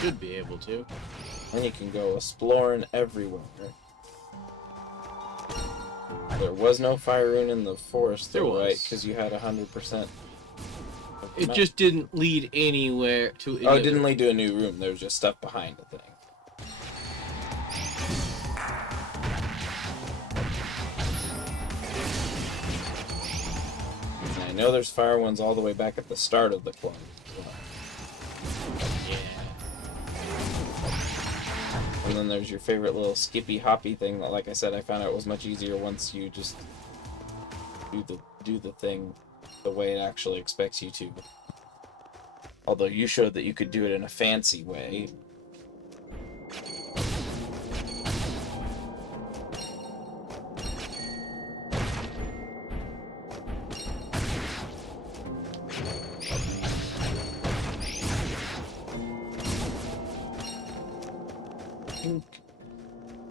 Should be able to. And you can go exploring everywhere. There was no fire rune in the forest, though, right? Because you had 100%. It just didn't lead anywhere to. Oh, it didn't lead to a new room. There was just stuff behind the thing. And I know there's fire ones all the way back at the start of the club. Yeah. And then there's your favorite little skippy hoppy thing that, like I said, I found out was much easier once you just do the thing the way it actually expects you to. Although you showed that you could do it in a fancy way.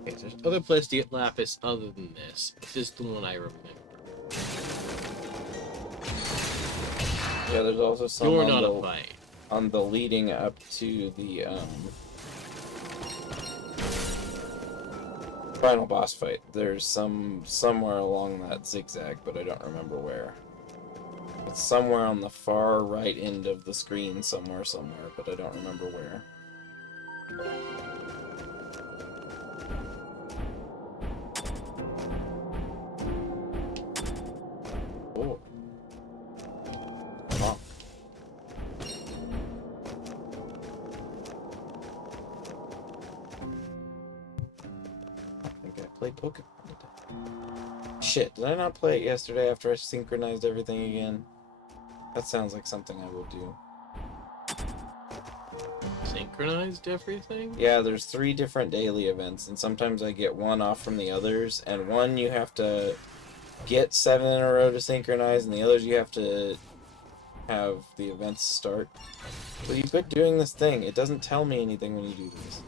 Okay, so there's other place to get lapis other than this. This is the one I remember. Yeah, there's also some You're not a fight. On the leading up to the final boss fight. There's somewhere along that zigzag, but I don't remember where. It's somewhere on the far right end of the screen, somewhere, but I don't remember where. Oh. Wow. I think I played Pokemon today. Shit, did I not play it yesterday after I synchronized everything again? That sounds like something I will do. Synchronized everything? Yeah, there's 3 different daily events, and sometimes I get one off from the others, and one you have to get 7 in a row to synchronize, and the others you have to have the events start. Will you quit doing this thing? It doesn't tell me anything when you do this.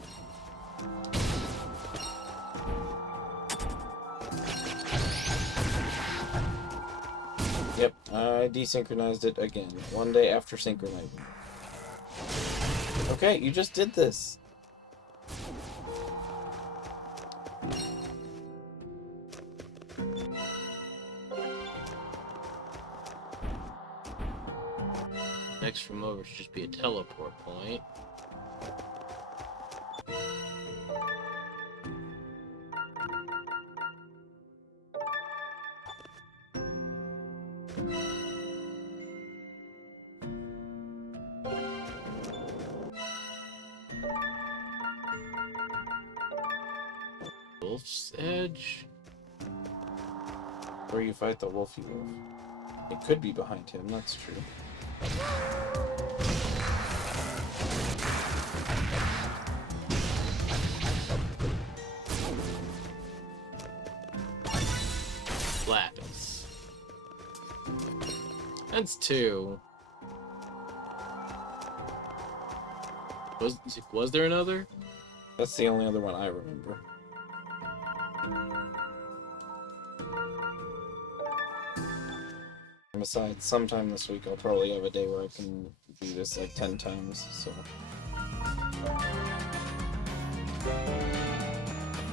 Yep, I desynchronized it again, one day after synchronizing. Okay, you just did this. Next from over should just be a teleport point. Wolf's Edge? Where you fight the Wolfy Wolf. It could be behind him, that's true. Lattice. That's 2. Was there another? That's the only other one I remember. Besides, sometime this week I'll probably have a day where I can do this like 10 times, so...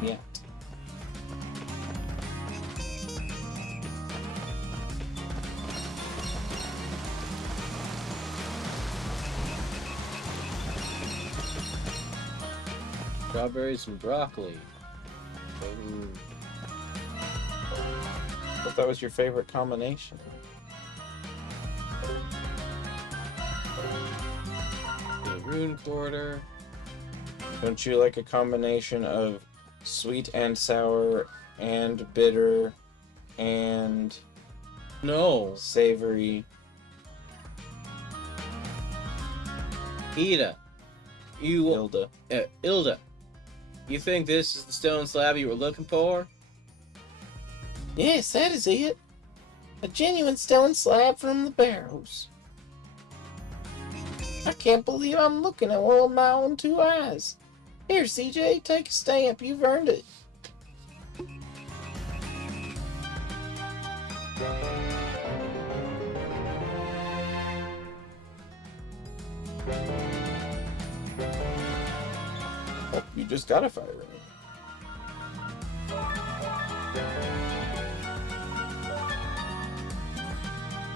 Yeah. Strawberries and broccoli. I thought that was your favorite combination. The Rune Quarter. Don't you like a combination of sweet and sour and bitter and No. savory? Ida. Hilda. Ilda. You think this is the stone slab you were looking for? Yes, that is it. A genuine stone slab from the Barrows. I can't believe I'm looking at one with my own 2 eyes. Here, CJ, take a stamp. You've earned it. Oh, you just got a fire ring.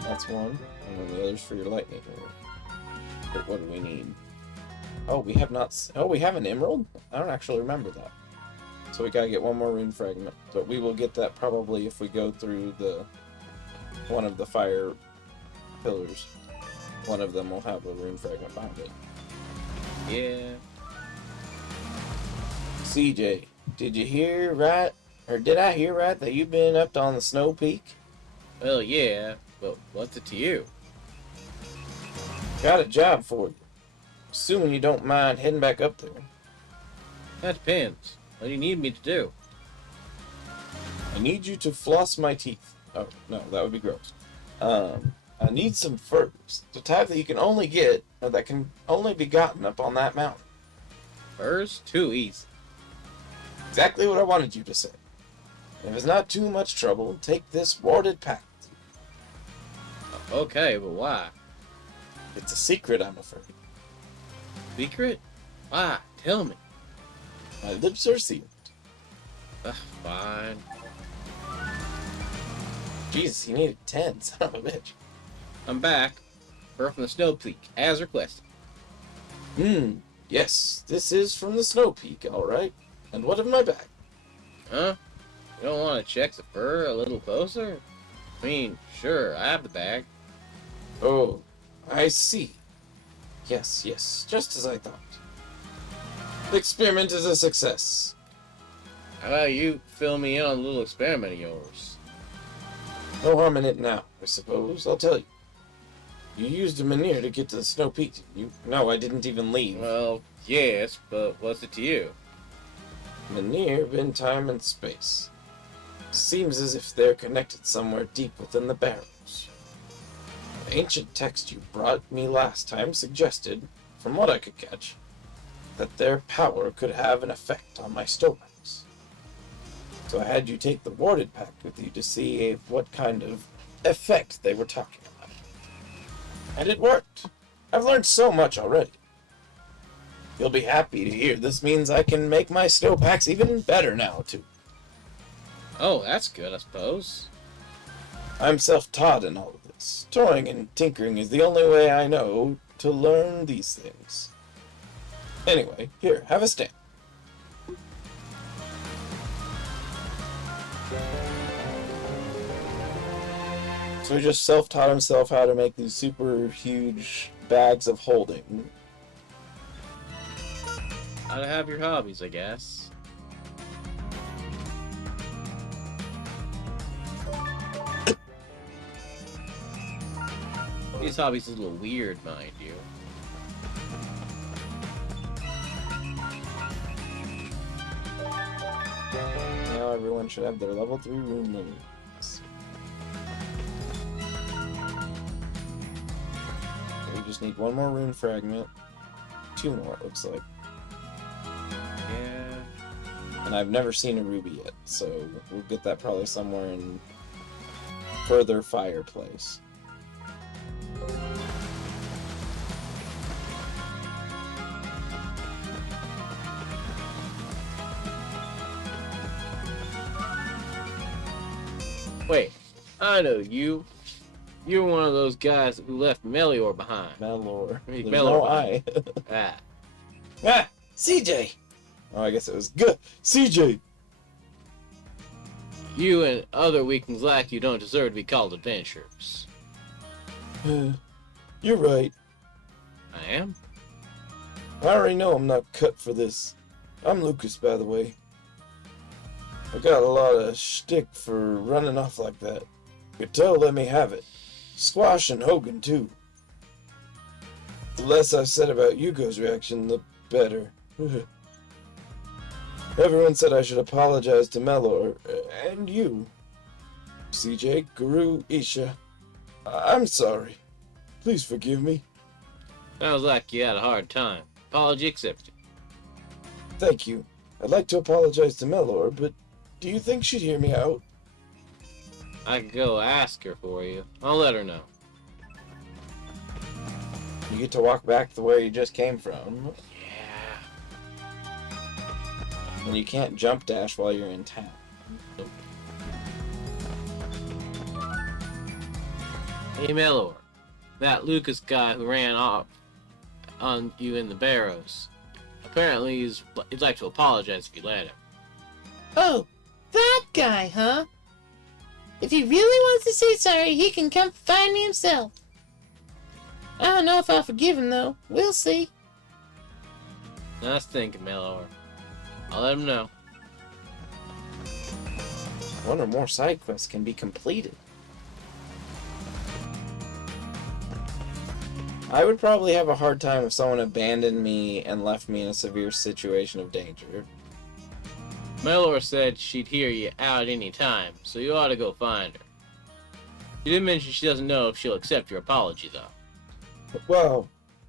That's one. And then the other's for your lightning ring. But what do we need? Oh, we have not... Oh, we have an emerald? I don't actually remember that. So we gotta get one more rune fragment. But we will get that probably if we go through the... one of the fire pillars. One of them will have a rune fragment behind it. Yeah. CJ, did you hear right? Or did I hear right that you've been up on the Snow Peak? Well, yeah, but what's it to you? Got a job for you. Assuming you don't mind heading back up there. That depends. What do you need me to do? I need you to floss my teeth. Oh, no, that would be gross. I need some furs. The type that you can only get, or that can only be gotten up on that mountain. Furs? Too easy. Exactly what I wanted you to say. If it's not too much trouble, take this warded pack. Okay, but why? It's a secret, I'm afraid. Secret? Why? Tell me. My lips are sealed. Ugh, fine. Jesus, he needed 10, son of a bitch. I'm back. Fur from the Snow Peak, as requested. Yes, this is from the Snow Peak, alright. And what of my bag? Huh? You don't want to check the fur a little closer? I mean, sure, I have the bag. Oh, I see. Yes, just as I thought. The experiment is a success. How about you fill me in on a little experiment of yours? No harm in it now, I suppose. I'll tell you. You used a manure to get to the Snow Peak, didn't you? No, I didn't even leave. Well, yes, but what's it to you? Manure in time and space. Seems as if they're connected somewhere deep within the barrels. The ancient text you brought me last time suggested, from what I could catch, that their power could have an effect on my stomachs. So I had you take the warded pack with you to see what kind of effect they were talking about. And it worked. I've learned so much already. You'll be happy to hear this means I can make my snowpacks even better now, too. Oh, that's good, I suppose. I'm self-taught in all of this. Toying and tinkering is the only way I know to learn these things. Anyway, here, have a stamp. So he just self-taught himself how to make these super huge bags of holding. How to have your hobbies, I guess. These hobbies are a little weird, mind you. Now everyone should have their level 3 rune moves. We just need one more rune fragment. 2 more, it looks like. Yeah. And I've never seen a ruby yet, so we'll get that probably somewhere in further fireplace. Wait, I know you. You're one of those guys who left Melior behind. Melor. There's There's no I. Ah. Ah! CJ! Oh, I guess it was good. CJ! You and other weaklings like you don't deserve to be called adventurers. You're right. I am? I already know I'm not cut for this. I'm Lucas, by the way. I got a lot of shtick for running off like that. Cattell let me have it. Squash and Hogan, too. The less I've said about Yugo's reaction, the better. Everyone said I should apologize to Melor, and you. CJ, Guru, Isha. I'm sorry. Please forgive me. Sounds like you had a hard time. Apology accepted. Thank you. I'd like to apologize to Melor, but do you think she'd hear me out? I could go ask her for you. I'll let her know. You get to walk back the way you just came from. Yeah. And you can't jump dash while you're in town. Nope. Hey, Melor. That Lucas guy who ran off on you in the barrows. Apparently, he'd like to apologize if you let him. Oh, that guy, huh? If he really wants to say sorry, he can come find me himself. I don't know if I'll forgive him, though. We'll see. Nice thinking, Melor. I'll let him know. One or more side quests can be completed. I would probably have a hard time if someone abandoned me and left me in a severe situation of danger. Melor said she'd hear you out any time, so you ought to go find her. She did mention she doesn't know if she'll accept your apology, though. Wow.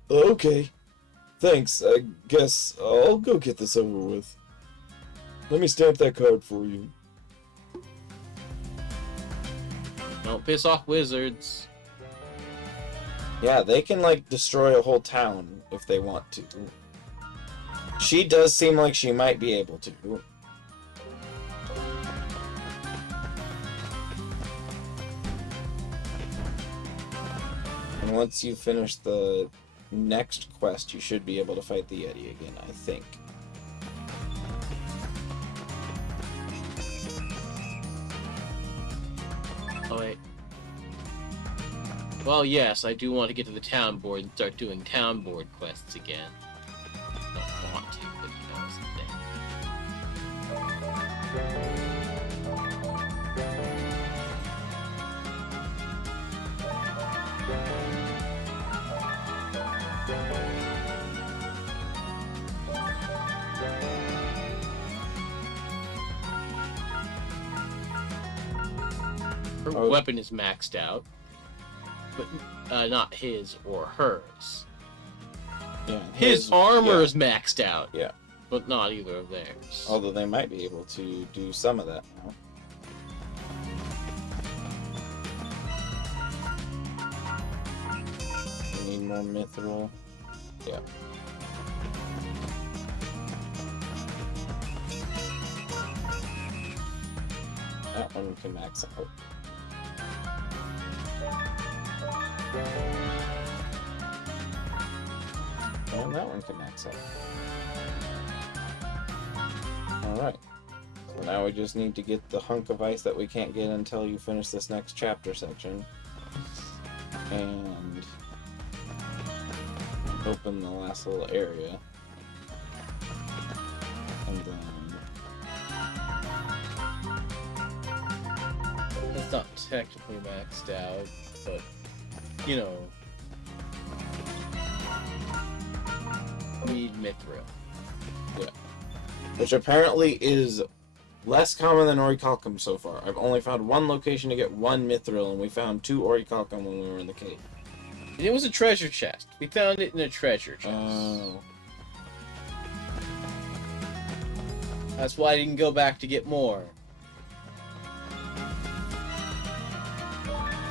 Okay. Thanks. I guess I'll go get this over with. Let me stamp that card for you. Don't piss off wizards. Yeah, they can, like, destroy a whole town if they want to. She does seem like she might be able to. And once you finish the next quest, you should be able to fight the Yeti again, I think. Oh, wait. Well, yes, I do want to get to the town board and start doing town board quests again. Don't want to, but you know, it's the thing. Her Oh. weapon is maxed out, but not his or hers. Yeah, His armor yeah. is maxed out. Yeah. But not either of theirs. Although they might be able to do some of that now. We need more mithril. Yeah. That one can max out. And that one can max out. Alright. So now we just need to get the hunk of ice that we can't get until you finish this next chapter section. And open the last little area. And then It's not technically maxed out, but, you know, need mithril. which apparently is less common than orichalcum so far. I've only found one location to get one mithril, and we found 2 orichalcum when we were in the cave. And it was a treasure chest. We found it in a treasure chest. Oh. That's why I didn't go back to get more.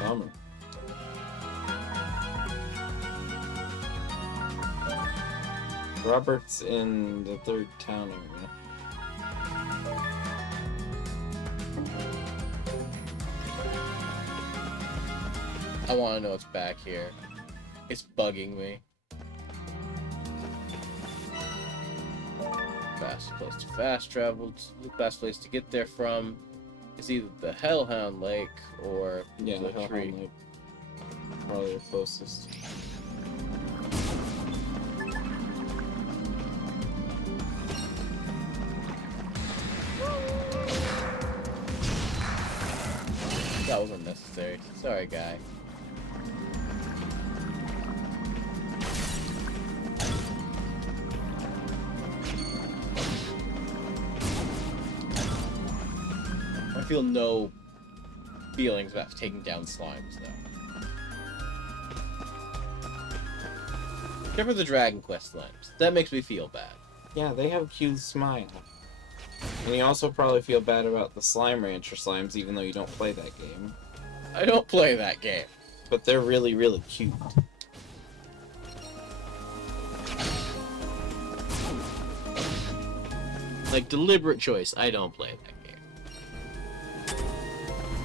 Bummer. Robert's in the 3rd town area. I want to know what's back here. It's bugging me. Fast place to fast travel. The best place to get there from is either the Hellhound Lake or Yeah, the Hellhound tree. Lake. Probably the closest. That was unnecessary. Sorry, guy. I feel no feelings about taking down slimes, though. Except for the Dragon Quest slimes. That makes me feel bad. Yeah, they have cute smile. And you also probably feel bad about the Slime Rancher slimes, even though you don't play that game. I don't play that game. But they're really, really cute. Like, deliberate choice. I don't play that game.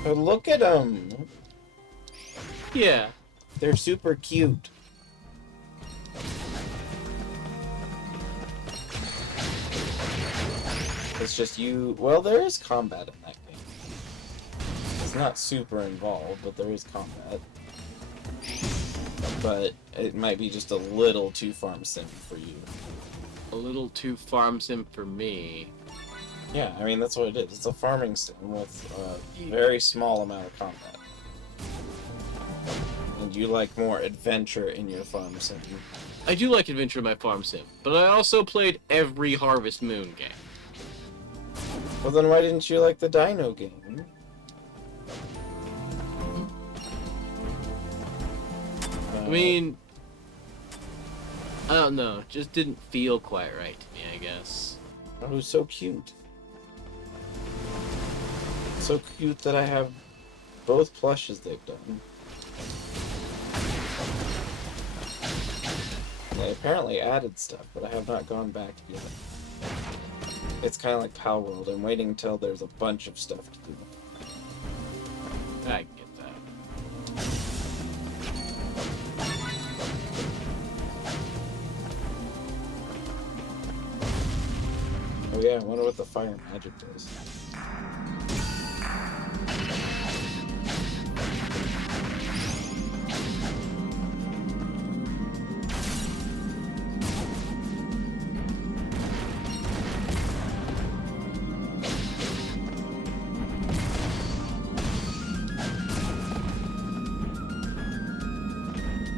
But look at them. Yeah. They're super cute. It's just you... Well, there is combat in that game. It's not super involved, but there is combat. But it might be just a little too farm sim for you. A little too farm sim for me. Yeah, I mean, that's what it is. It's a farming sim with a very small amount of combat. And you like more adventure in your farm sim. I do like adventure in my farm sim, but I also played every Harvest Moon game. Well, then why didn't you like the Dino game? I mean, I don't know. It just didn't feel quite right to me, I guess. It was so cute. So cute that I have both plushes they've done. They apparently added stuff, but I have not gone back yet. It's kind of like Pal World. I'm waiting until there's a bunch of stuff to do. I get that. Oh yeah, I wonder what the fire magic does.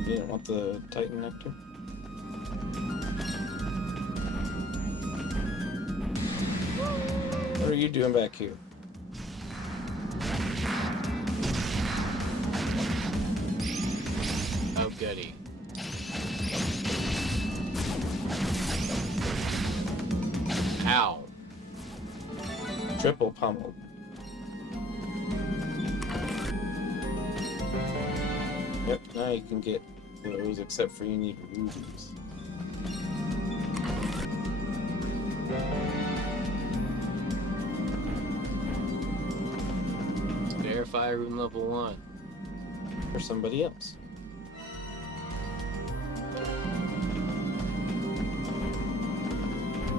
You didn't want the Titan Nectar? What are you doing back here? Oh, goody. Ow. Triple pummel. Yep, now you can get those, except for you need rubies. Verify room level 1. For somebody else.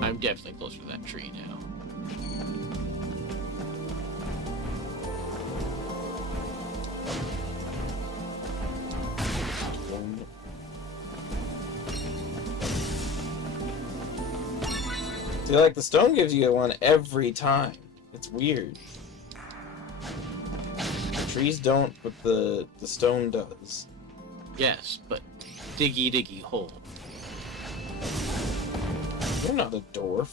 I'm definitely closer to that tree now. See, like, the stone gives you one every time. It's weird. The trees don't, but the stone does. Yes, but diggy diggy hole. You're not a dwarf.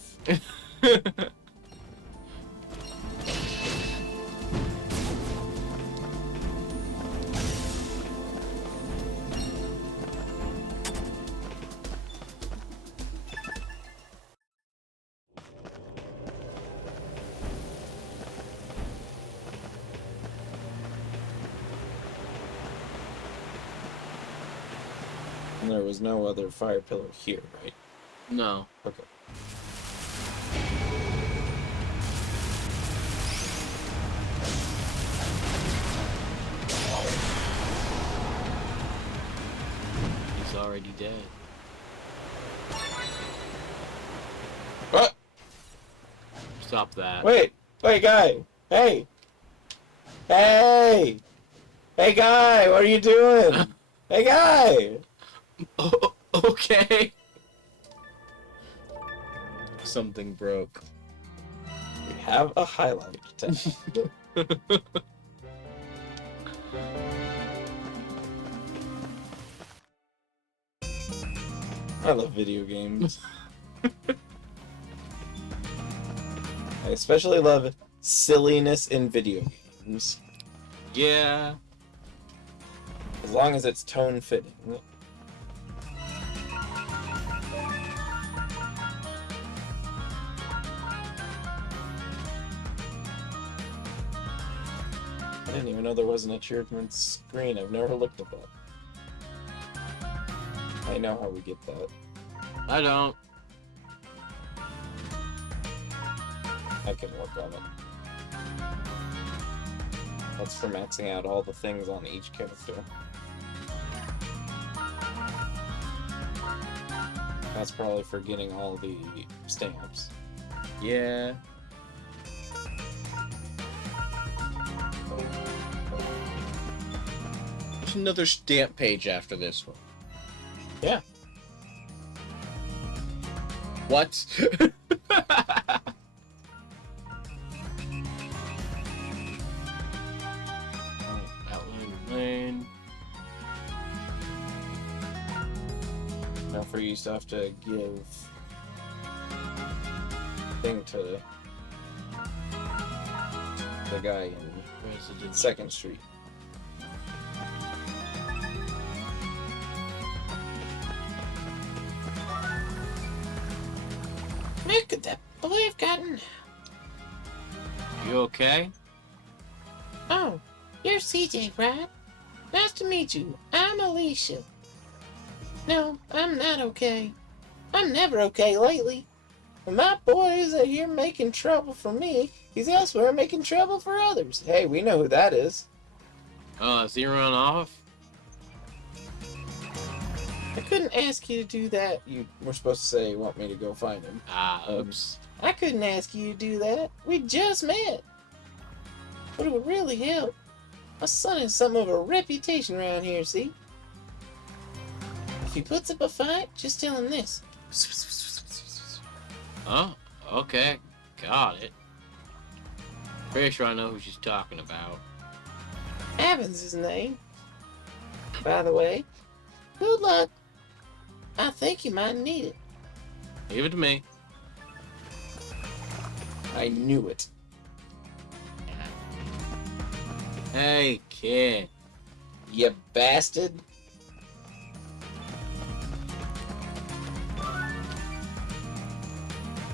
And there was no other fire pillar here, right? No. Okay. He's already dead. What? Stop that. Wait, guy. Hey. Hey. Hey, guy. What are you doing? Hey, guy. Oh, okay. Something broke. We have a highlight tab. I love video games. I especially love silliness in video games. Yeah. As long as it's tone fitting. I didn't even know there was an achievement screen. I've never looked at that. I know how we get that. I don't. I can work on it. That's for maxing out all the things on each character. That's probably for getting all the stamps. Yeah. There's another stamp page after this one. Yeah. What? Outline Lane. Now for you, you still have to give thing to the guy in Resident 2nd Street. Look at that boy I've gotten. You okay? Oh, you're CJ, right? Nice to meet you. I'm Alicia. No, I'm not okay. I'm never okay lately. When my boy isn't here making trouble for me, he's elsewhere making trouble for others. Hey, we know who that is. Is he run off? I couldn't ask you to do that. You were supposed to say you want me to go find him. Oops. I couldn't ask you to do that. We just met. But it would really help. My son has something of a reputation around here, see? If he puts up a fight, just tell him this. Oh, okay. Got it. Pretty sure I know who she's talking about. Evans' his name. By the way, good luck. I think you might need it. Leave it to me. I knew it. Hey, kid. You bastard.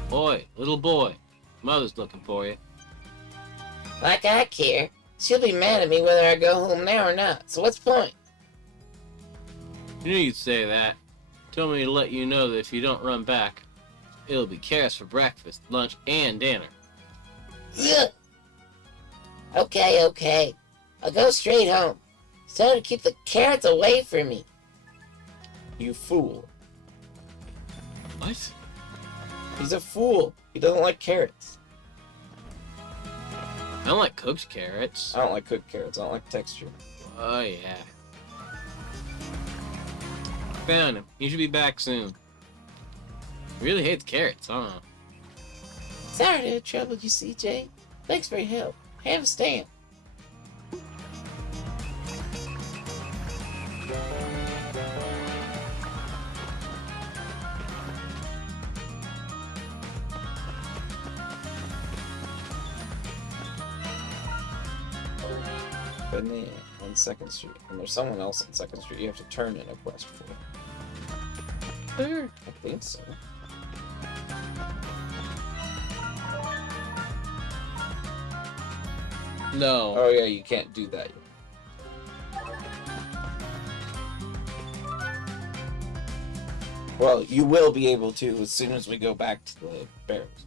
Boy, little boy. Mother's looking for you. Like I care. She'll be mad at me whether I go home now or not. So what's the point? You knew you'd say that. Told me to let you know that if you don't run back, it'll be carrots for breakfast, lunch, and dinner. Ugh. Okay. I'll go straight home. So to keep the carrots away from me. You fool. What? He's a fool. He doesn't like carrots. I don't like cooked carrots. I don't like cooked carrots. I don't like texture. Oh, yeah. Found him. He should be back soon. Really hates carrots, huh? Sorry to have troubled you, CJ. Thanks for your help. Have a stamp. But yeah, on 2nd Street. And there's someone else on 2nd Street you have to turn in a quest for. Sure. I think so. No. Oh yeah, you can't do that yet. Well, you will be able to as soon as we go back to the barracks.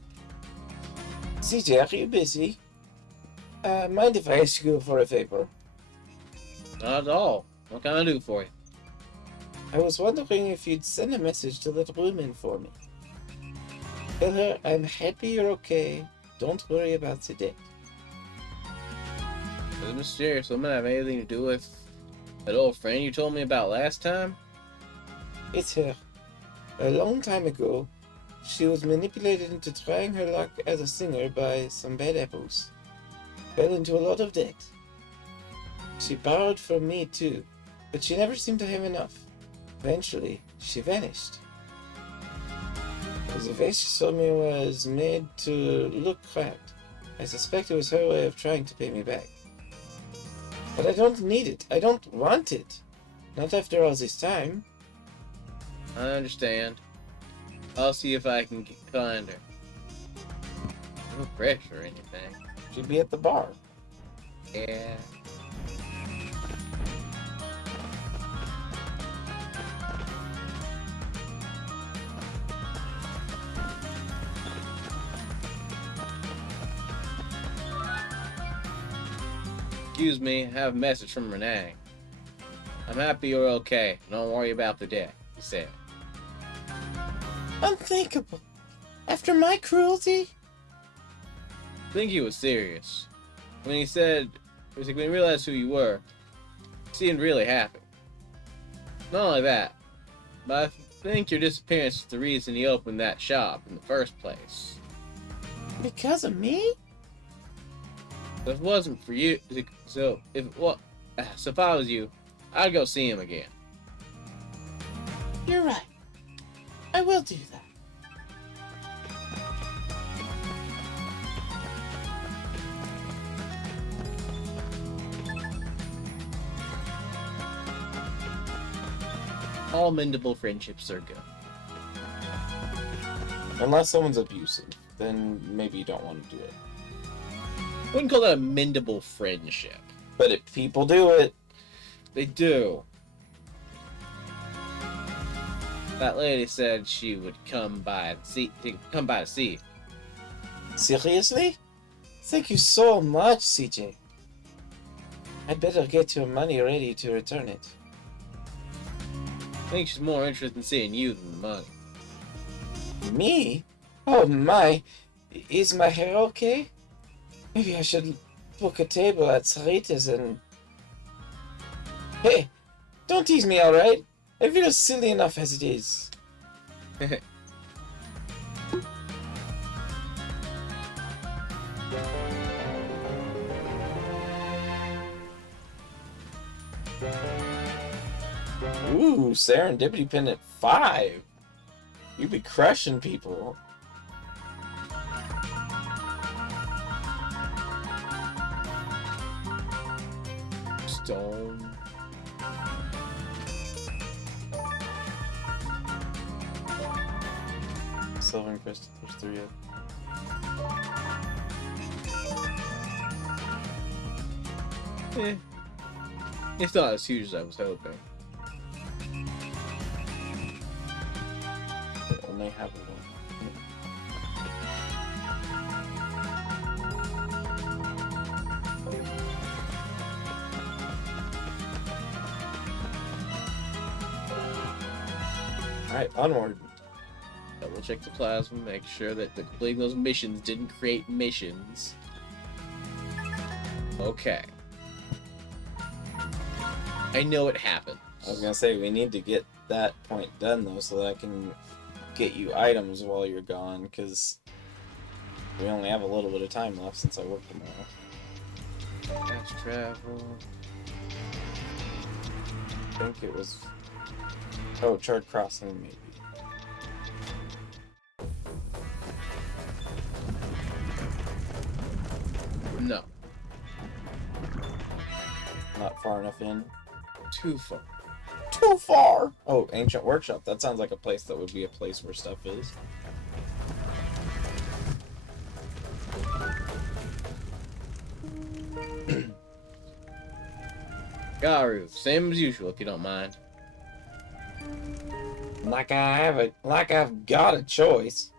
CJ, are you busy? Mind if I ask you for a favor? Not at all. What can I do for you? I was wondering if you'd send a message to that woman for me. Tell her I'm happy you're okay. Don't worry about the debt. Does mysterious woman have anything to do with that old friend you told me about last time? It's her. A long time ago, she was manipulated into trying her luck as a singer by some bad apples. Fell into a lot of debt. She borrowed from me too, but she never seemed to have enough. Eventually, she vanished. The face she sold me was made to look cracked. I suspect it was her way of trying to pay me back. But I don't need it. I don't want it. Not after all this time. I understand. I'll see if I can find her. No pressure or anything. She'd be at the bar. Yeah. Excuse me, I have a message from Renee. I'm happy you're okay. Don't worry about the death, he said. Unthinkable. After my cruelty? I think he was serious. When he said, when he realized who you were, he seemed really happy. Not only that, but I think your disappearance is the reason he opened that shop in the first place. Because of me? So if it wasn't for you, so if I was you, I'd go see him again. You're right. I will do that. All mendable friendships are good. Unless someone's abusive, then maybe you don't want to do it. I wouldn't call that a mendable friendship. But if people do it, They do. That lady said she would come by to see. Seriously? Thank you so much, CJ. I'd better get your money ready to return it. I think she's more interested in seeing you than the money. Me? Oh my. Is my hair okay? Maybe I should book a table at Sarita's and... Hey, don't tease me, alright? I feel silly enough as it is. ooh, serendipity pin at 5. You'd be crushing people. Stone. Silver and crystal, there's 3 of them. It's not as huge as I was hoping. They only have 1. Alright, onward. Double check the plasma, make sure that completing those missions didn't create missions. Okay. I know it happened. I was gonna say, we need to get that point done though, so that I can get you items while you're gone, because we only have a little bit of time left since I work tomorrow. Fast travel. I think it was... Oh, Charred Crossing, maybe. No. Not far enough in. Too far. Too far! Oh, Ancient Workshop. That sounds like a place that would be a place where stuff is. Garu, same as usual if you don't mind. Like I've got a choice.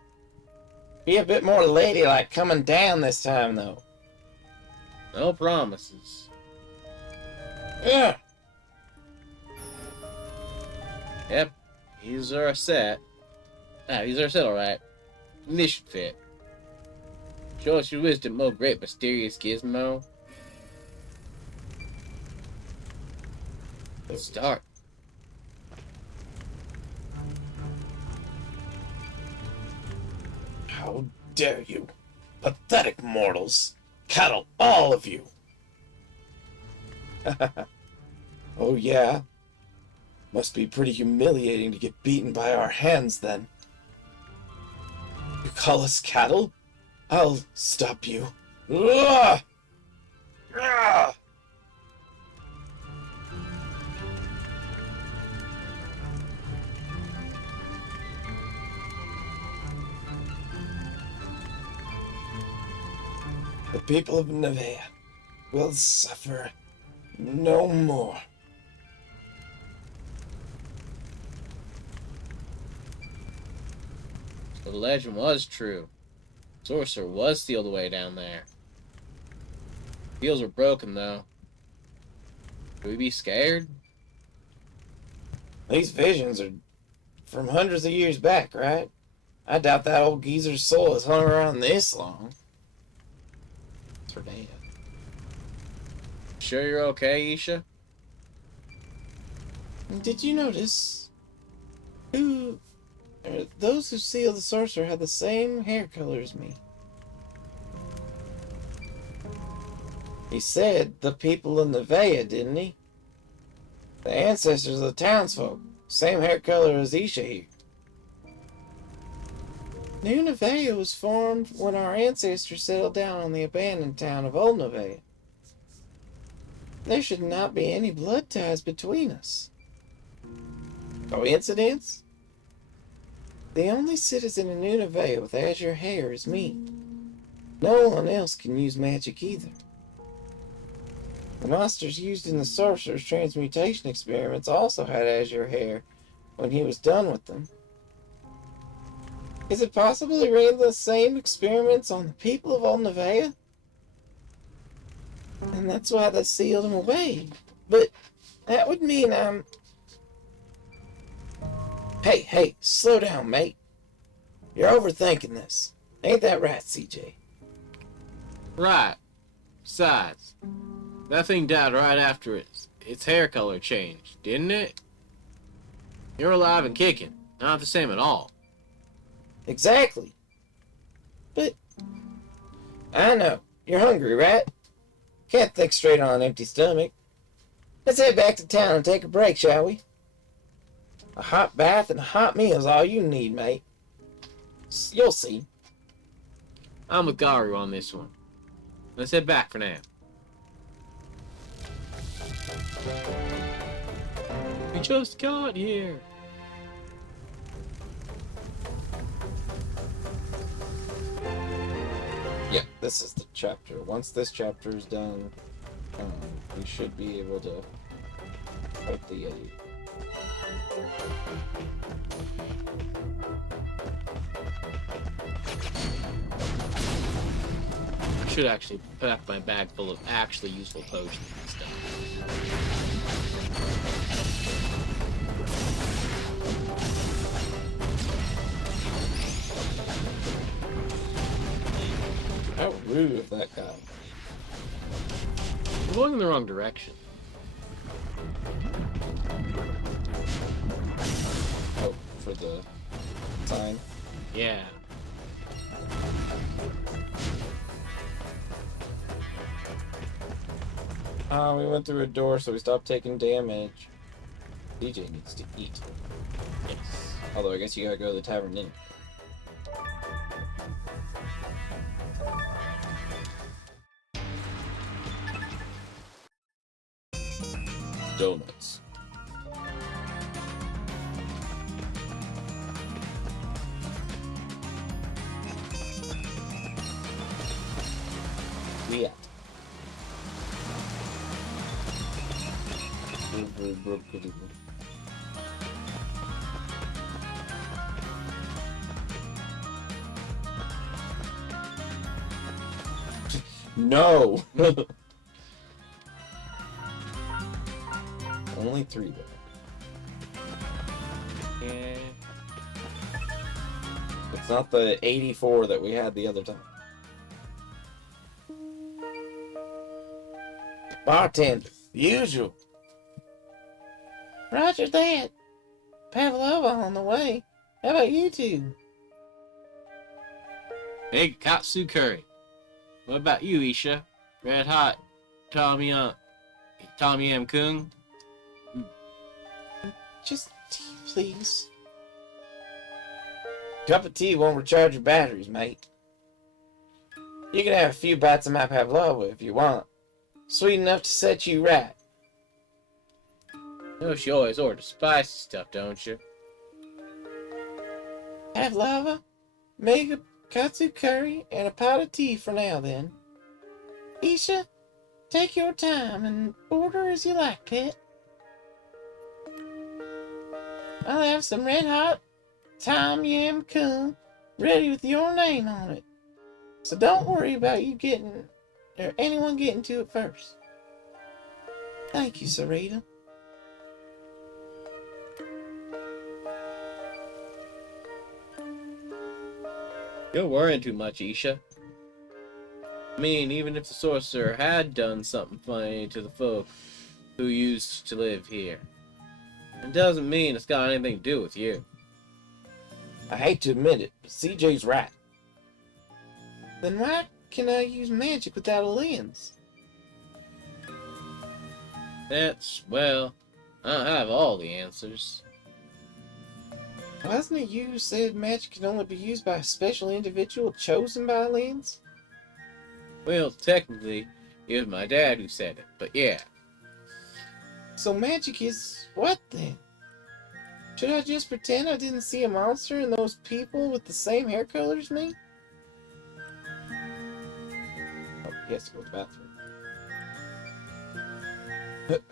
Be a bit more ladylike coming down this time, though. No promises. Yeah. Yep, these are set. These are set alright. This should fit. Show us your wisdom, oh great mysterious gizmo. Let's start. How dare you? Pathetic mortals. Cattle, all of you. Oh yeah? Must be pretty humiliating to get beaten by our hands then. You call us cattle? I'll stop you. Ah! Ah! The people of Nevea will suffer no more. So the legend was true. Sorcerer was sealed away down there. Seals were broken though. Should we be scared? These visions are from hundreds of years back, right? I doubt that old geezer's soul has hung around this long. It's her dad. Sure you're okay, Isha? Did you notice those who sealed the sorcerer had the same hair color as me? He said the people of Nevaeh, didn't he? The ancestors of the townsfolk. Same hair color as Isha here. New Nevaeh was formed when our ancestors settled down on the abandoned town of Old Nevaeh. There should not be any blood ties between us. Coincidence? The only citizen in New Nevaeh with azure hair is me. No one else can use magic either. The monsters used in the sorcerer's transmutation experiments also had azure hair when he was done with them. Is it possible he ran the same experiments on the people of Old Nevaeh? And that's why they sealed him away. But that would mean I'm... Hey, slow down, mate. You're overthinking this. Ain't that right, CJ? Right. Besides, that thing died right after its hair color changed, didn't it? You're alive and kicking. Not the same at all. Exactly. But I know. You're hungry, right? Can't think straight on an empty stomach. Let's head back to town and take a break, shall we? A hot bath and a hot meal is all you need, mate. You'll see. I'm with Garu on this one. Let's head back for now. We just got here. Yeah, this is the chapter. Once this chapter is done, we should be able to fight the Yeti. I should actually pack my bag full of actually useful potions and stuff. How rude of that guy. I'm going in the wrong direction. Oh, for the time. Yeah. We went through a door, so we stopped taking damage. DJ needs to eat. Yes. Although I guess you gotta go to the tavern anyway. Donuts. Yeah. No! Only 3 though. Yeah. It's not the 84 that we had the other time. Bartender, usual. Roger that. Pavlova on the way. How about you two? Big katsu curry. What about you, Isha? Red hot. Tom Yam Kung. Just tea, please. Cup of tea won't recharge your batteries, mate. You can have a few bites of my pavlova if you want. Sweet enough to set you right. You know she always orders spicy stuff, don't you? Pavlova, make a katsu curry and a pot of tea for now, then. Isha, take your time and order as you like, pet. I'll have some red hot Tom Yam Kung ready with your name on it. So don't worry about you getting, or anyone getting to it first. Thank you, Sarita. You're worrying too much, Isha. I mean, even if the sorcerer had done something funny to the folk who used to live here, it doesn't mean it's got anything to do with you. I hate to admit it, but CJ's right. Then why can I use magic without a lens? Well, I don't have all the answers. Wasn't it you who said magic can only be used by a special individual chosen by a lens? Well, technically, it was my dad who said it, but yeah. So magic is what then? Should I just pretend I didn't see a monster and those people with the same hair color as me? Oh, he has to go to the bathroom.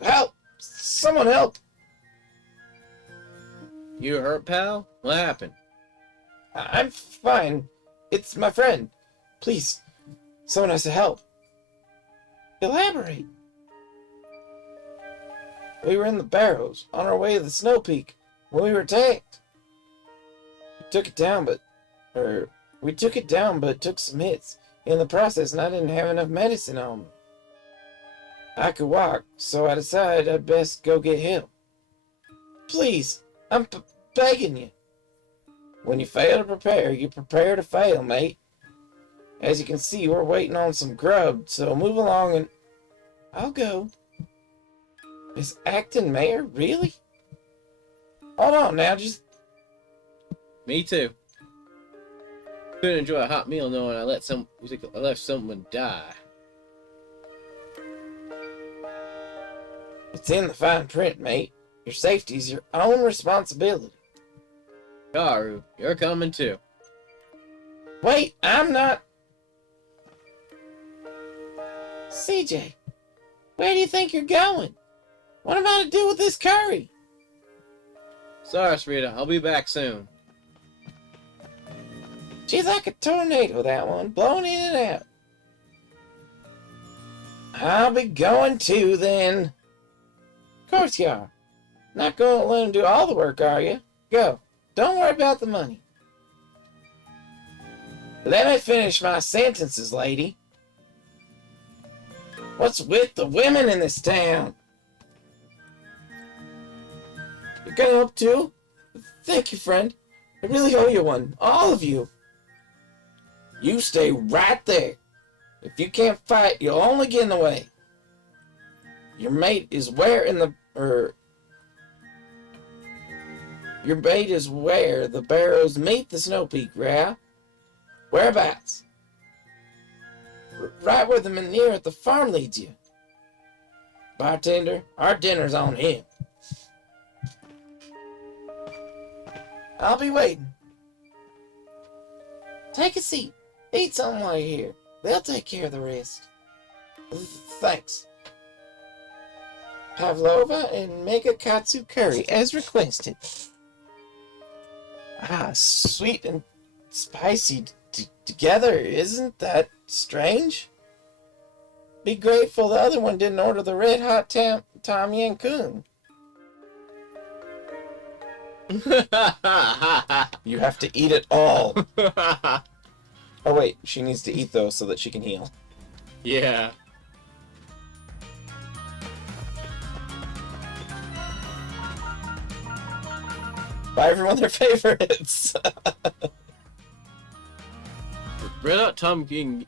Help! Someone help! You hurt, pal? What happened? I'm fine. It's my friend. Please, someone has to help. Elaborate. We were in the Barrows, on our way to the Snow Peak, when we were attacked. We took it down, but took some hits in the process, and I didn't have enough medicine on me. I could walk, so I decided I'd best go get help. Please, I'm begging you. When you fail to prepare, you prepare to fail, mate. As you can see, we're waiting on some grub, so move along and... I'll go. Is acting mayor? Really? Hold on now, just... Me too. Couldn't enjoy a hot meal knowing I left someone die. It's in the fine print, mate. Your safety's your own responsibility. Karu, you're coming too. Wait, I'm not... CJ, where do you think you're going? What am I to do with this curry? Sorry, Sarita, I'll be back soon. She's like a tornado, that one, blowing in and out. I'll be going too, then. Of course you are. Not going to let him do all the work, are you? Go. Don't worry about the money. Let me finish my sentences, lady. What's with the women in this town? You're going to help too? Thank you, friend. I really owe you one. All of you. You stay right there. If you can't fight, you'll only get in the way. Your mate is where the barrows meet the Snow Peak, right? Whereabouts? Right where the manure at the farm leads you. Bartender, our dinner's on him. I'll be waiting. Take a seat. Eat something while you're here. They'll take care of the rest. Thanks. Pavlova and mega katsu curry, as requested. Ah, sweet and spicy together. Isn't that strange? Be grateful the other one didn't order the red hot Tom Yam Goong. You have to eat it all. Oh wait, she needs to eat those so that she can heal. Yeah. Buy everyone their favorites. Red Hot Tom King.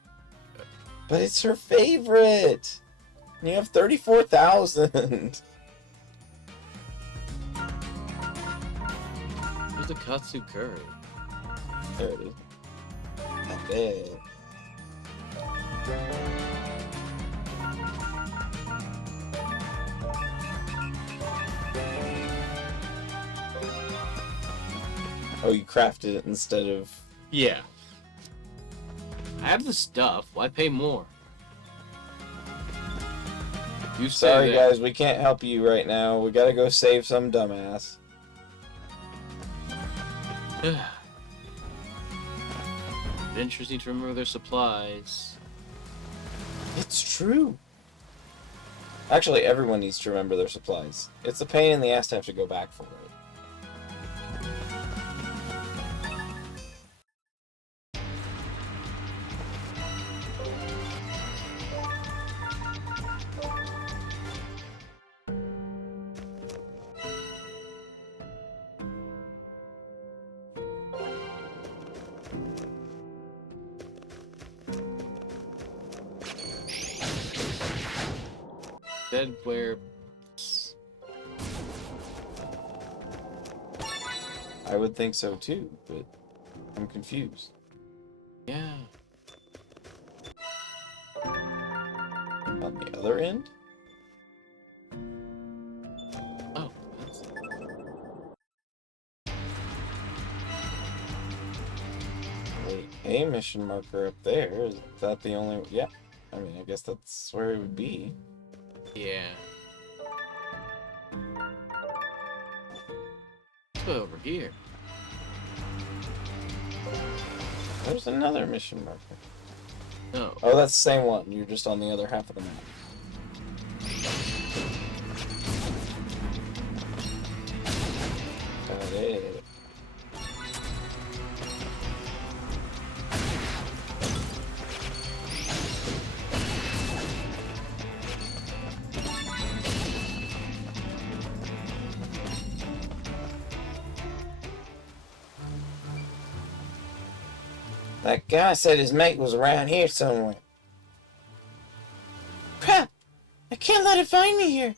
But it's her favorite. You have 34,000. Where's the katsu curry? There it is. Not bad. Oh, you crafted it instead of... Yeah. I have the stuff. Why pay more? You say Sorry, that. guys, we can't help you right now. We gotta go save some dumbass. Adventurers need to remember their supplies. It's true. Actually, everyone needs to remember their supplies. It's a pain in the ass to have to go back for it. Said where. I would think so too, but I'm confused. Yeah. On the other end? Oh, that's. Wait, a mission marker up there. Is that the only? Yeah. I mean, I guess that's where it would be. Yeah. Let's go over here. There's another mission marker. No. Oh, that's the same one. You're just on the other half of the map. Got it. That guy said his mate was around here somewhere. Crap! I can't let it find me here.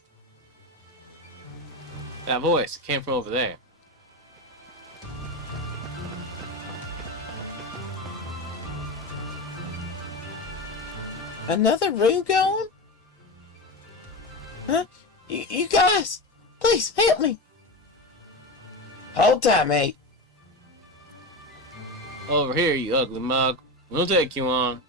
That voice came from over there. Another room going? Huh? You guys, please help me. Hold tight, mate. Over here, you ugly mug. We'll take you on.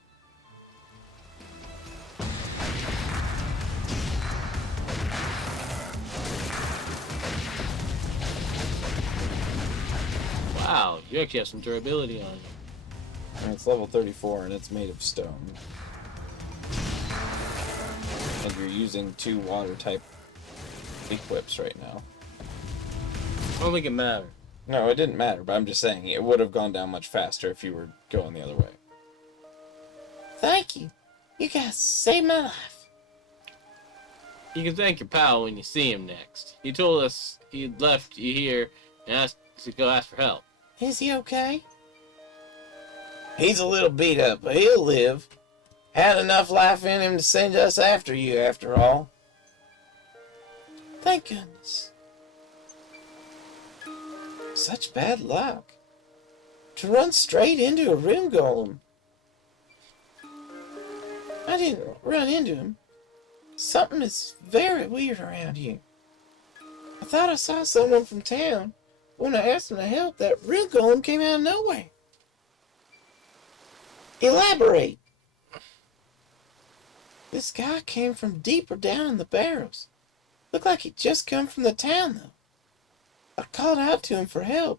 Wow, you actually have some durability on you. And it's level 34 and it's made of stone. And you're using 2 water type equips right now. I don't think it matters. No, it didn't matter, but I'm just saying it would have gone down much faster if you were going the other way. Thank you. You guys saved my life. You can thank your pal when you see him next. He told us he'd left you here and asked to go ask for help. Is he okay? He's a little beat up, but he'll live. Had enough life in him to send us after you, after all. Thank goodness. Such bad luck. To run straight into a room golem. I didn't run into him. Something is very weird around here. I thought I saw someone from town. When I asked him to help, that room golem came out of nowhere. Elaborate. This guy came from deeper down in the barrels. Looked like he'd just come from the town, though. I called out to him for help.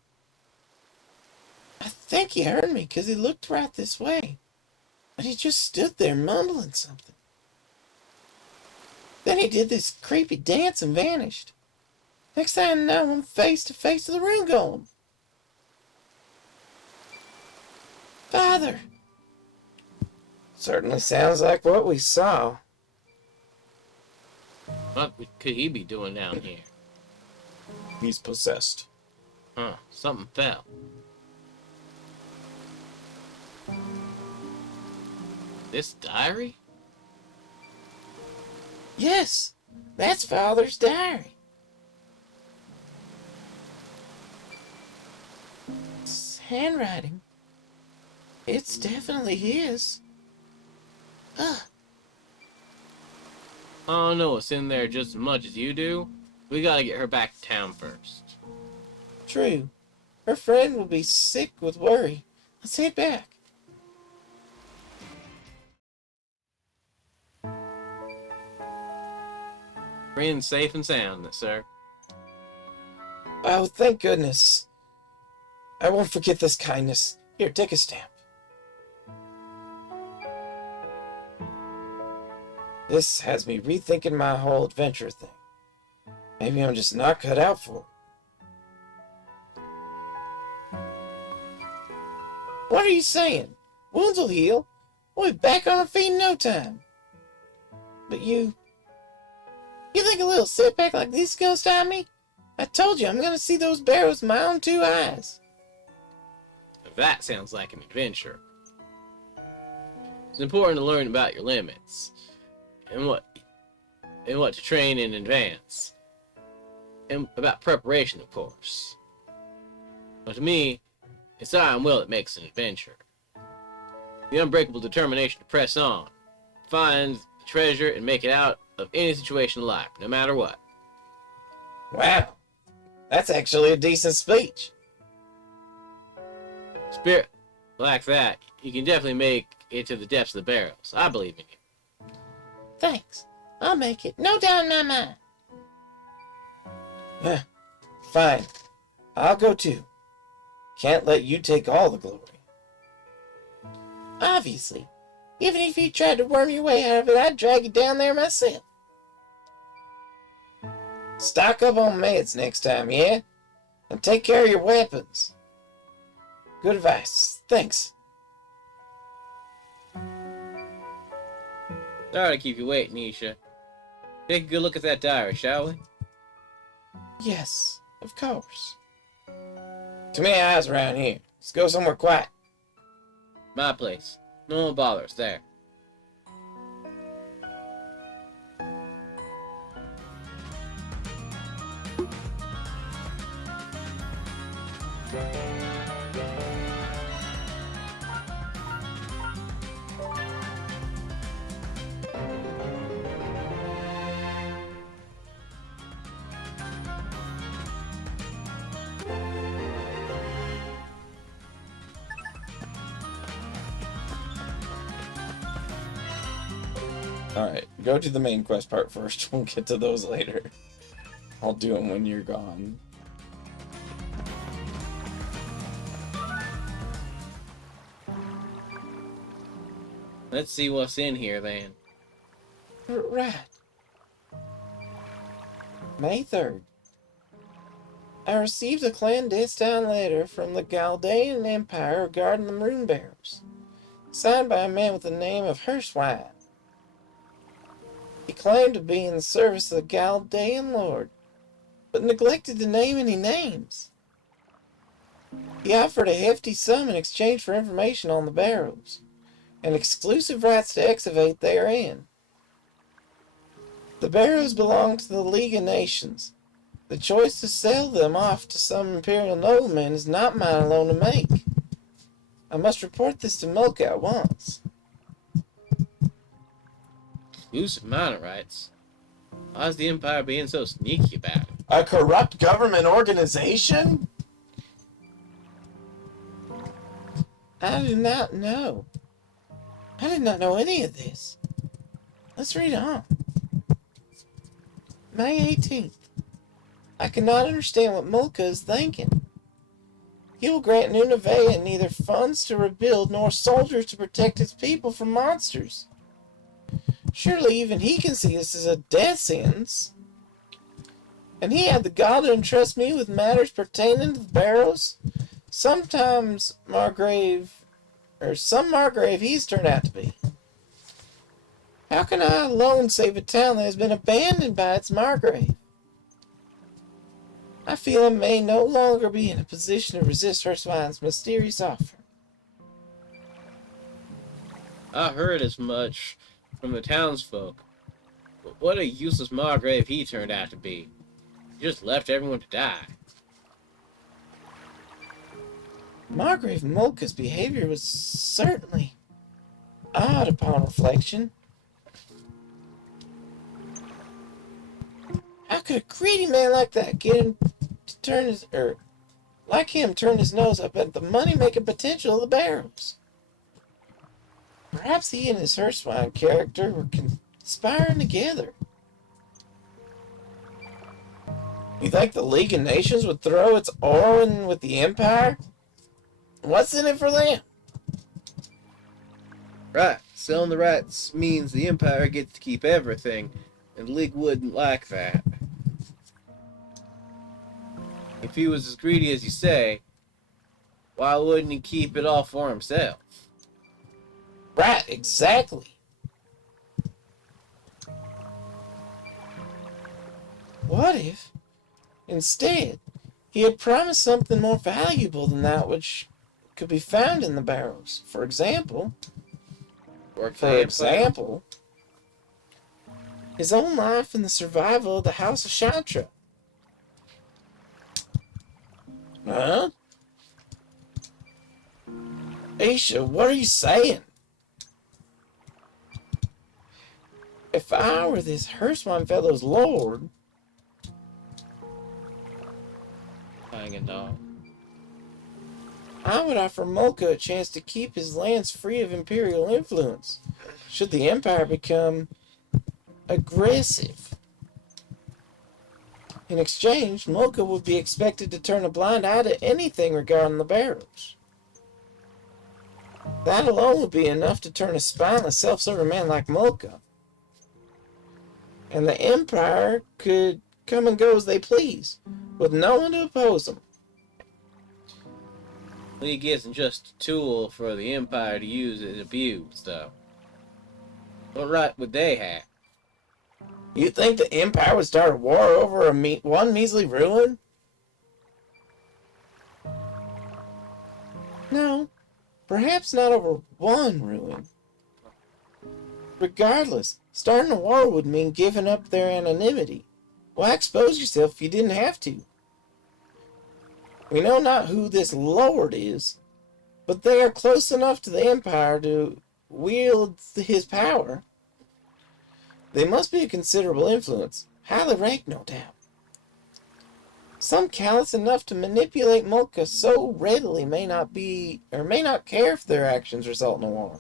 I think he heard me because he looked right this way. But he just stood there mumbling something. Then he did this creepy dance and vanished. Next thing I know, I'm face to face with the room golem. Father! Certainly sounds like what we saw. What could he be doing down here? He's possessed. Huh, something fell. This diary? Yes, that's Father's diary. It's handwriting. It's definitely his. Ugh. I don't know what's in there just as much as you do. We gotta get her back to town first. True. Her friend will be sick with worry. Let's head back. We're in safe and sound, sir. Oh, thank goodness. I won't forget this kindness. Here, take a stamp. This has me rethinking my whole adventure thing. Maybe I'm just not cut out for it. What are you saying? Wounds will heal. We'll be back on our feet in no time. But you think a little setback like this is gonna stop me? I told you I'm gonna see those barrows with my own two eyes. That sounds like an adventure. It's important to learn about your limits and what to train in advance, and about preparation, of course. But to me, it's iron will that makes an adventure. The unbreakable determination to press on, find the treasure, and make it out of any situation in life, no matter what. Wow, that's actually a decent speech. Spirit like that, you can definitely make it to the depths of the barrels. I believe in you. Thanks. I'll make it. No doubt in my mind. Yeah, fine. I'll go too. Can't let you take all the glory. Obviously. Even if you tried to worm your way out of it, I'd drag you down there myself. Stock up on meds next time, yeah? And take care of your weapons. Good advice. Thanks. Sorry to keep you waiting, Nisha. Take a good look at that diary, shall we? Yes, of course. Too many eyes around here. Let's go somewhere quiet. My place. No one bothers there. Alright, go to the main quest part first. We'll get to those later. I'll do them when you're gone. Let's see what's in here, then. Right. May 3rd. I received a clandestine letter from the Chaldean Empire regarding the Rune Barrows, signed by a man with the name of Hirschwein. He claimed to be in the service of the Chaldean Lord, but neglected to name any names. He offered a hefty sum in exchange for information on the barrows, and exclusive rights to excavate therein. The barrows belong to the League of Nations. The choice to sell them off to some imperial nobleman is not mine alone to make. I must report this to Milka at once. Exclusive mining rights? Why's the Empire being so sneaky about it? A corrupt government organization? I do not know. I did not know any of this. Let's read on. May 18th. I cannot understand what Mulka is thinking. He will grant Nunavea neither funds to rebuild nor soldiers to protect its people from monsters. Surely even he can see this as a death sentence. And he had the gall to entrust me with matters pertaining to the barrows. Some Margrave he's turned out to be. How can I alone save a town that has been abandoned by its Margrave? I feel I may no longer be in a position to resist Hirschwein's mysterious offer. I heard as much from the townsfolk. But what a useless Margrave he turned out to be. He just left everyone to die. Margrave Mulka's behavior was certainly odd upon reflection. How could a greedy man like that get him to turn his nose up at the money-making potential of the barrels? Perhaps he and his Hirschwein character were conspiring together. You think the League of Nations would throw its oar in with the Empire? What's in it for them? Right. Selling the rights means the Empire gets to keep everything, and the League wouldn't like that. If he was as greedy as you say, why wouldn't he keep it all for himself? Right, exactly. What if, instead, he had promised something more valuable than that which could be found in the barrows? For example, his own life and the survival of the House of Chantra. Huh? Isha, what are you saying? If I were this Hirschman fellow's lord... Hanging dog. I would offer Molka a chance to keep his lands free of Imperial influence, should the Empire become aggressive. In exchange, Molka would be expected to turn a blind eye to anything regarding the barrows. That alone would be enough to turn a spineless, self-serving man like Molka. And the Empire could come and go as they please, with no one to oppose them. League isn't just a tool for the Empire to use and abuse, though. What right would they have? You think the Empire would start a war over one measly ruin? No, perhaps not over one ruin. Regardless, starting a war would mean giving up their anonymity. Why expose yourself if you didn't have to? We know not who this lord is, but they are close enough to the Empire to wield his power. They must be a considerable influence, highly ranked, no doubt. Some callous enough to manipulate Molka so readily may not care if their actions result in a war.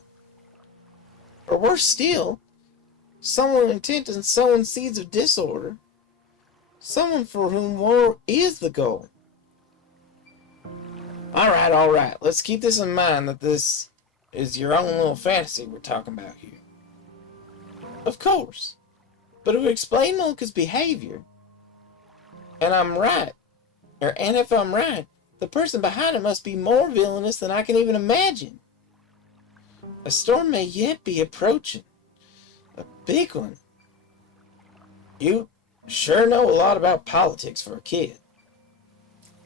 Or worse still, someone intent on sowing seeds of disorder. Someone for whom war is the goal. All right. Let's keep this in mind that this is your own little fantasy we're talking about here. Of course. But it would explain Molka's behavior. And if I'm right, the person behind it must be more villainous than I can even imagine. A storm may yet be approaching. A big one. You sure know a lot about politics for a kid.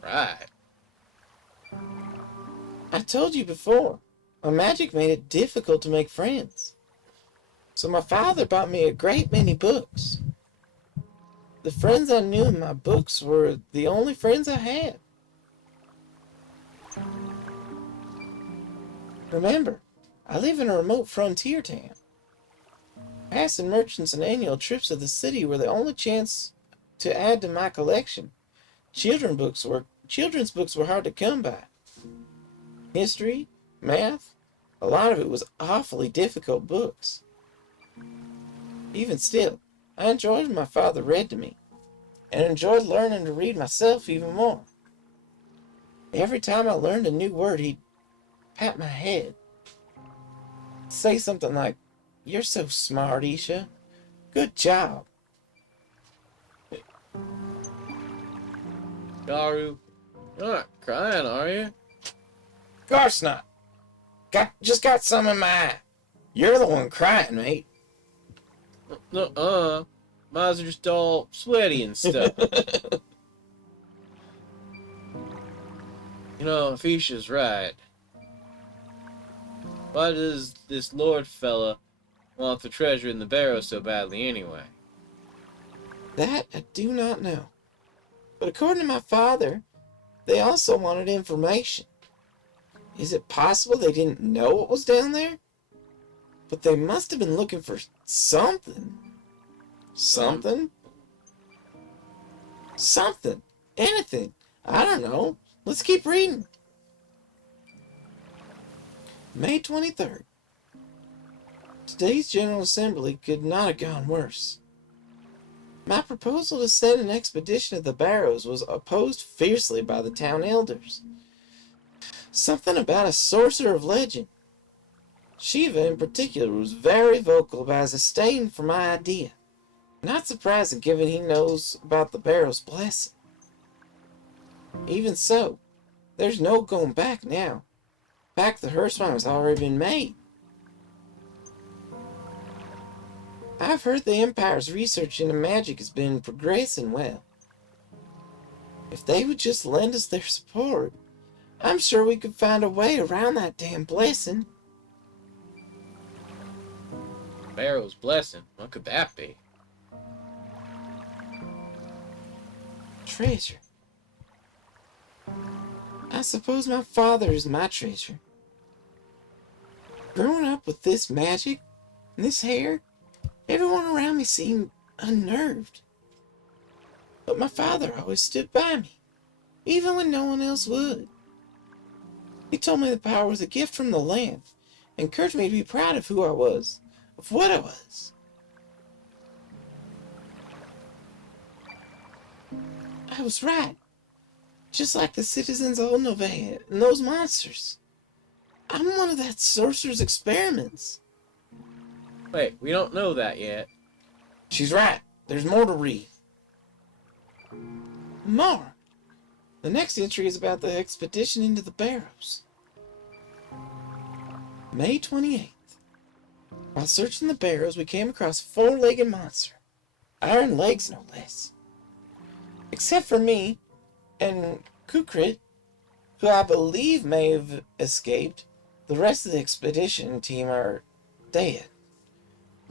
Right. I told you before, my magic made it difficult to make friends. So my father bought me a great many books. The friends I knew in my books were the only friends I had. Remember, I live in a remote frontier town. Passing merchants and annual trips to the city were the only chance to add to my collection. Children's books were hard to come by. History, math, a lot of it was awfully difficult books. Even still, I enjoyed when my father read to me, and enjoyed learning to read myself even more. Every time I learned a new word, he'd pat my head, say something like, "You're so smart, Isha. Good job." Garu, you're not crying, are you? Of course not. Just got some in my eye. You're the one crying, mate. My eyes are just all sweaty and stuff. You know, if Isha's right, why does this lord fella want the treasure in the barrow so badly anyway? That I do not know. But according to my father, they also wanted information. Is it possible they didn't know what was down there? But they must have been looking for something. Something? Something. Anything. I don't know. Let's keep reading. May 23rd. Today's General Assembly could not have gone worse. My proposal to send an expedition to the Barrows was opposed fiercely by the town elders. Something about a sorcerer of legend. Shiva, in particular, was very vocal about his disdain for my idea. Not surprising, given he knows about the barrel's blessing. Even so, there's no going back now. In fact, the Hirschman has already been made. I've heard the Empire's research into magic has been progressing well. If they would just lend us their support, I'm sure we could find a way around that damn blessing. Barrow's blessing. What could that be? Treasure. I suppose my father is my treasure. Growing up with this magic and this hair, everyone around me seemed unnerved. But my father always stood by me, even when no one else would. He told me the power was a gift from the land, and encouraged me to be proud of who I was, of what I was. I was right. Just like the citizens of Novea and those monsters. I'm one of that sorcerer's experiments. Wait, we don't know that yet. She's right. There's more to read. More. The next entry is about the expedition into the Barrows. May 28th. While searching the Barrows, we came across a four-legged monster. Iron legs, no less. Except for me and Kukrit, who I believe may have escaped, the rest of the expedition team are dead.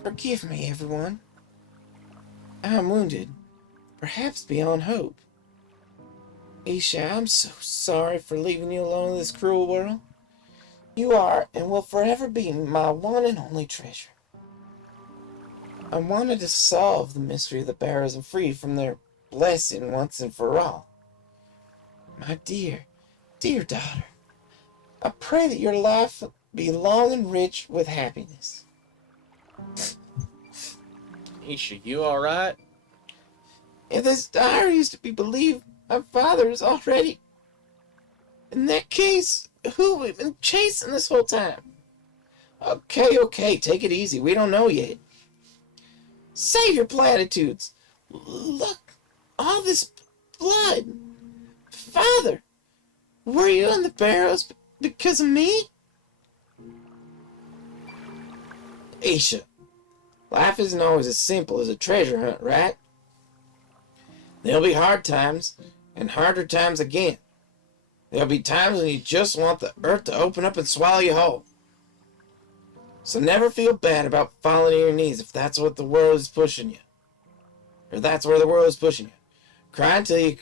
Forgive me, everyone. I'm wounded, perhaps beyond hope. Isha, I'm so sorry for leaving you alone in this cruel world. You are and will forever be my one and only treasure. I wanted to solve the mystery of the Barrows and free from their blessing once and for all. My dear, dear daughter, I pray that your life be long and rich with happiness. Isha, you alright? If this diary is to be believed, my father is already... In that case, who we've been chasing this whole time? Okay, take it easy. We don't know yet. Save your platitudes. Look, all this blood. Father, were you in the Barrows because of me? Aisha, life isn't always as simple as a treasure hunt, right? There'll be hard times, and harder times again. There'll be times when you just want the earth to open up and swallow you whole. So never feel bad about falling to your knees if that's what the world is pushing you. Or that's where the world is pushing you. Cry until you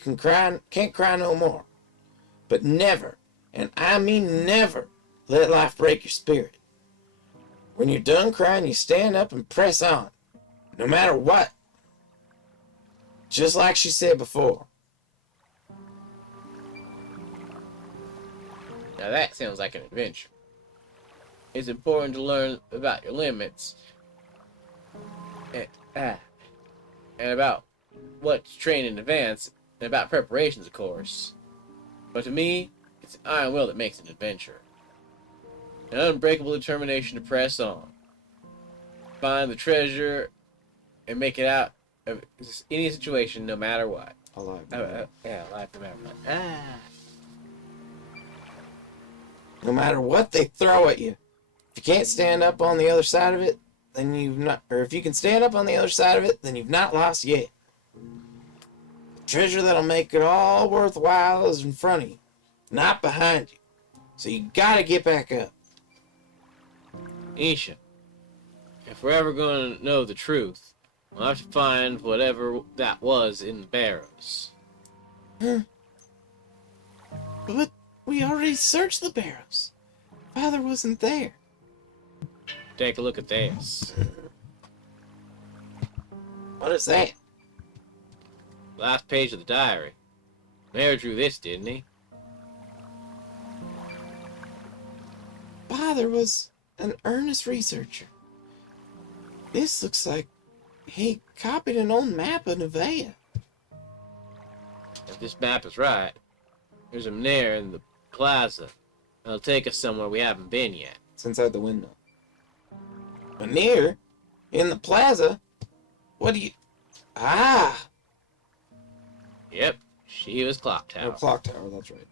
can't cry no more. But never, and I mean never, let life break your spirit. When you're done crying, you stand up and press on. No matter what. Just like she said before. Now that sounds like an adventure. It's important to learn about your limits. And about what to train in advance, and about preparations, of course. But to me, it's an iron will that makes an adventure. An unbreakable determination to press on. Find the treasure, and make it out of any situation, no matter what. Alive. Alive no matter what. No matter what they throw at you. If you can't stand up on the other side of it, then you've not... Or if you can stand up on the other side of it, then you've not lost yet. The treasure that'll make it all worthwhile is in front of you, not behind you. So you gotta get back up. Isha, if we're ever going to know the truth, we'll have to find whatever that was in the Barrows. But we already searched the Barrows. Father wasn't there. Take a look at this. What is that? Last page of the diary. Mayor drew this, didn't he? Father was an earnest researcher. This looks like he copied an old map of Nevaeh. If this map is right, there's a Mnair in the plaza. It'll take us somewhere we haven't been yet. It's inside the window. Near? In the plaza? What do you... Ah! Yep, Shiva's clock Oh, tower. clock tower, that's right.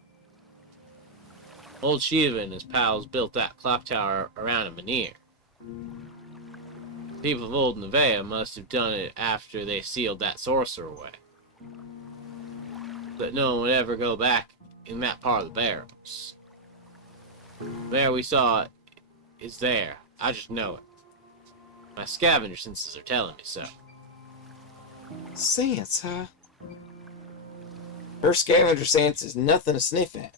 Old Shiva and his pals built that clock tower around a Manir. People of old Nevea must have done it after they sealed that sorcerer away. But no one would ever go back in that part of the barrels. There we saw it is there. I just know it. My scavenger senses are telling me so. Sense, huh? Her scavenger sense is nothing to sniff at.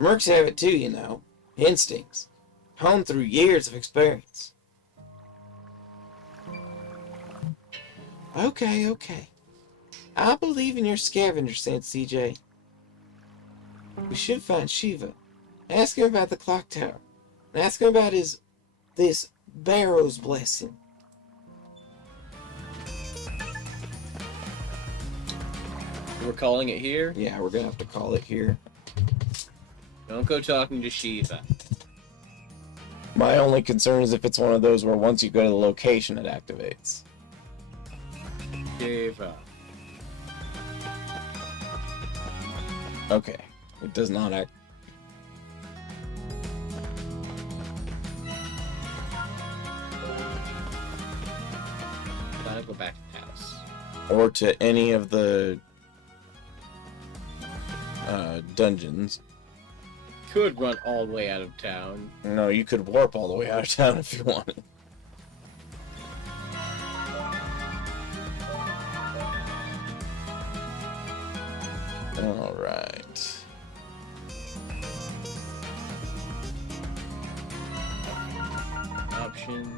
Mercs have it too, you know. Instincts. Honed through years of experience. Okay. I believe in your scavenger sense, CJ. We should find Shiva. Ask him about the clock tower. And ask him about this Barrow's blessing. We're calling it here. Yeah, we're gonna have to call it here. Don't go talking to Shiva. My only concern is if it's one of those where once you go to the location, it activates. Shiva. Okay. It does not act. Gotta go back to the house. Or to any of the dungeons. Could run all the way out of town. No, you could warp all the way out of town if you wanted. Alright. Option.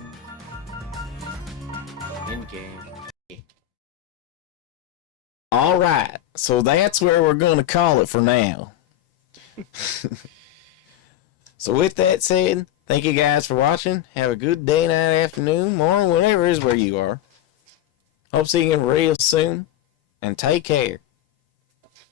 In-game. Alright, so that's where we're going to call it for now. So with that said, thank you guys for watching. Have a good day, night, afternoon, morning, whatever it is where you are. Hope to see you again real soon. And take care.